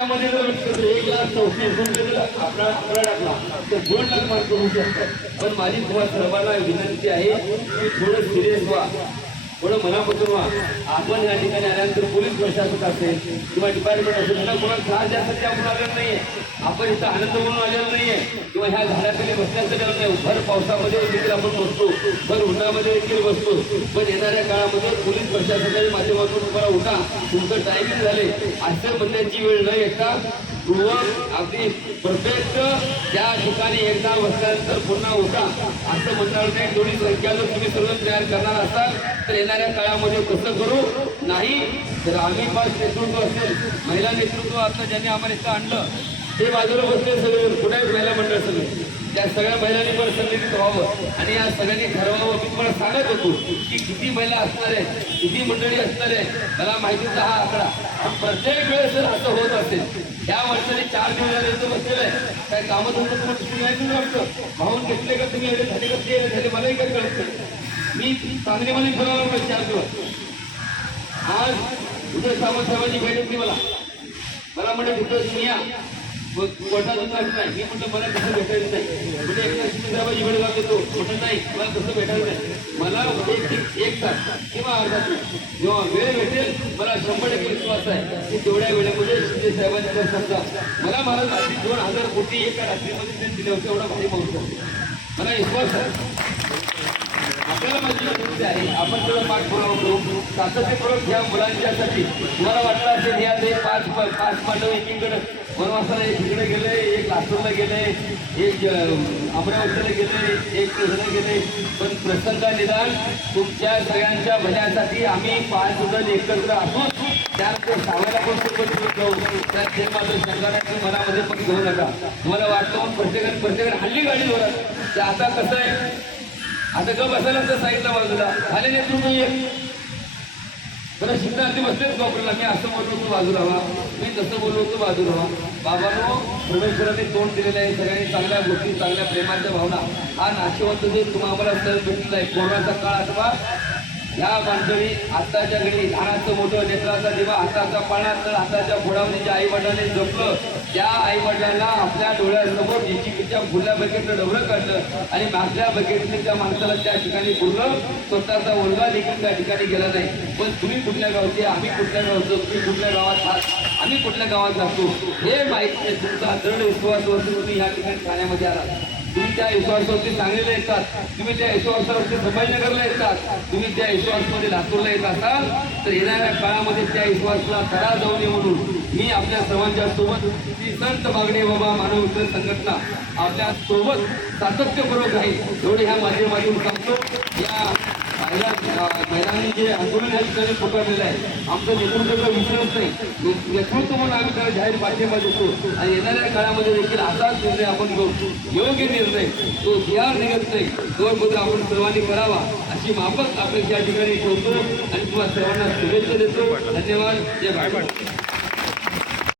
मध्ये जर 1,34,000 आपला आकडा टाकला तर 2,00,000 मार्क होऊ शकतात. पण माझी तुम्हाला सर्वांना विनंती आहे की थोडं सिरियस व्हा, थोडं मनापासून व्हा. आपण या ठिकाणी आल्यानंतर पोलीस प्रशासक असेल किंवा डिपार्टमेंट असेल त्यांना कोणाला त्रास द्यायसाठी आपण आलेलो नाहीये. आपण इथं आनंद म्हणून आलेलो नाहीये किंवा ह्या झाडाखाली बसण्यासाठी आलो नाही. भर पावसामध्ये देखील आपण बसतो, भर उन्हामध्ये देखील बसतो. पण येणाऱ्या काळामध्ये पोलीस प्रशासनाच्या माध्यमातून तुम्हाला उठा, तुमचं टायमिंग झाले असं म्हणण्याची वेळ न येता अगदी परफेक्ट त्या ठिकाणी एकदा बसल्यानंतर पुन्हा उठा असं म्हणणार नाही. थोडी संख्या जर तुम्ही सर्व तयार करणार असाल तर येणाऱ्या काळामध्ये कसं करू नाही तर आम्ही पाच नेतृत्व असेल, महिला नेतृत्व आता ज्यांनी आम्हाला इथं आणलं ते बाजूला बसले सगळे पुढे महिला मंडळ सगळे त्या सगळ्या महिलांनी पण संघटित व्हावं आणि या सगळ्यांनी ठरवावं. मी तुम्हाला सांगत होतो की किती महिला असणार आहे, किती मंडळी असणार आहे. मला माहितीचा हा आकडा प्रत्येक वेळेस जर असं होत असेल. या माणसाने 4 दिवस झाले इथं बसलेलं आहे, काय कामं तुमचं तुम्ही ऐकून वाटतं भाऊन घेतले का तुम्ही एवढे झाले का ते झाले मलाही काही कळत नाही. मी सांगलीमध्ये फिरायला लागलो 4 दिवस. आज उदय सामंत साहेबांची भेट होती मला म्हणलं तिथं तुम्ही या कोर्टातून नाही. मी म्हटलं मला कसं भेटायचं नाही. म्हणजे एकनाथ शिंदे साहेबांची भेट लागतो म्हटलं नाही मला कसं भेटायचं नाही. मला एक तास किंवा अर्धा तास जेव्हा वेळ भेटेल मला 100% विश्वास आहे की तेवढ्या वेळेमध्ये शिंदे साहेबांच्या समजा मला महाराज 2,000 कोटी एका रात्रीमध्ये ते दिले होते. एवढा भारी पाहू मला विश्वास आहे. आपल्याला माझी विनंती आहे आपण त्याला पाठपुरावा करू, सातत्यपूर्वक ह्या मुलांच्यासाठी. तुम्हाला वाटलं असेल या ते पाच पांडव एकीकडे वनवासाला एक इकडे गेले, एक लातूरला गेले, एक अमरावतीला गेले, एक पुण्याला गेले. पण प्रसंग निदान तुमच्या सगळ्यांच्या भल्यासाठी आम्ही 5 जण एकत्र असून त्यानंतर सावायला पण सोबत घेऊ. त्यात ते मात्र संघाच्या मनामध्ये पण घेऊ नका. तुम्हाला वाटतं प्रत्येकाने हल्ली गाडी धरत ते आता कसं आहे. आता गप बसायला तर साईडला बाजूला झाले नेतृत्व एक बरं शिक्षणार्थी बसलेच वापरला. मी असं बोललो होतो बाजूला व्हा, मी तसं बोललो होतो बाजूला व्हा. बाबांनो परमेश्वराने तोंड दिलेलं आहे. सगळ्यांनी चांगल्या गोष्टी, चांगल्या प्रेमाच्या भावना हा नाशिवंत जो तुम्हाला सर भेटलेला आहे कोरोनाचा काळ अथवा ह्या माणसरी आत्ताच्या घडी लहानाचं मोठं नेत्राचा दिवा हाताचा पाळणा तर हाताच्या फोडामध्ये ज्या आईवडिलांनी जपलं त्या आईवडिलांना आपल्या डोळ्यासमोर जिचिकीच्या फुल्या बकेटनं डबरं काढलं आणि मागल्या बकेटने त्या माणसाला त्या ठिकाणी पुरलं. स्वतःचा मुलगा देखील त्या ठिकाणी गेला नाही. पण तुम्ही कुठल्या गावचे, आम्ही कुठल्या गावचं, तुम्ही कुठल्या गावात आहात, आम्ही कुठल्या गावात जातो हे माहिती नाही. तुमचा दृढ विश्वासावरती तुम्ही ह्या ठिकाणी ठाण्यामध्ये आलात. तुम्ही त्या विश्वासावरती सांगलीला येतात, तुम्ही त्या विश्वासावरती संभाजीनगरला येतात, तुम्ही त्या विश्वासमध्ये लातूरला येत असाल तर येणाऱ्या काळामध्ये त्या विश्वासाला तडा जाऊ नये म्हणून मी आपल्या सर्वांच्या सोबत ती संत मागणी बाबा मानव विकास संघटना आपल्या सोबत सातत्यपूर्वक आहे एवढे ह्या माध्यमातून सांगतो. या महिलांनी जे आंदोलन या ठिकाणी पुकारलेलं आहे आमचं नेतृत्व विसरत नाही. नेतृत्व म्हणून आम्ही त्याला जाहीर पाठिंबा देतो आणि येणाऱ्या काळामध्ये देखील असाच निर्णय आपण घेऊ. योग्य निर्णय तो बिहार निघत नाही तो बदल आपण सर्वांनी करावा अशी माफक आपण या ठिकाणी ठेवतो आणि तुम्हाला सर्वांना शुभेच्छा देतो. धन्यवाद. जय भारत.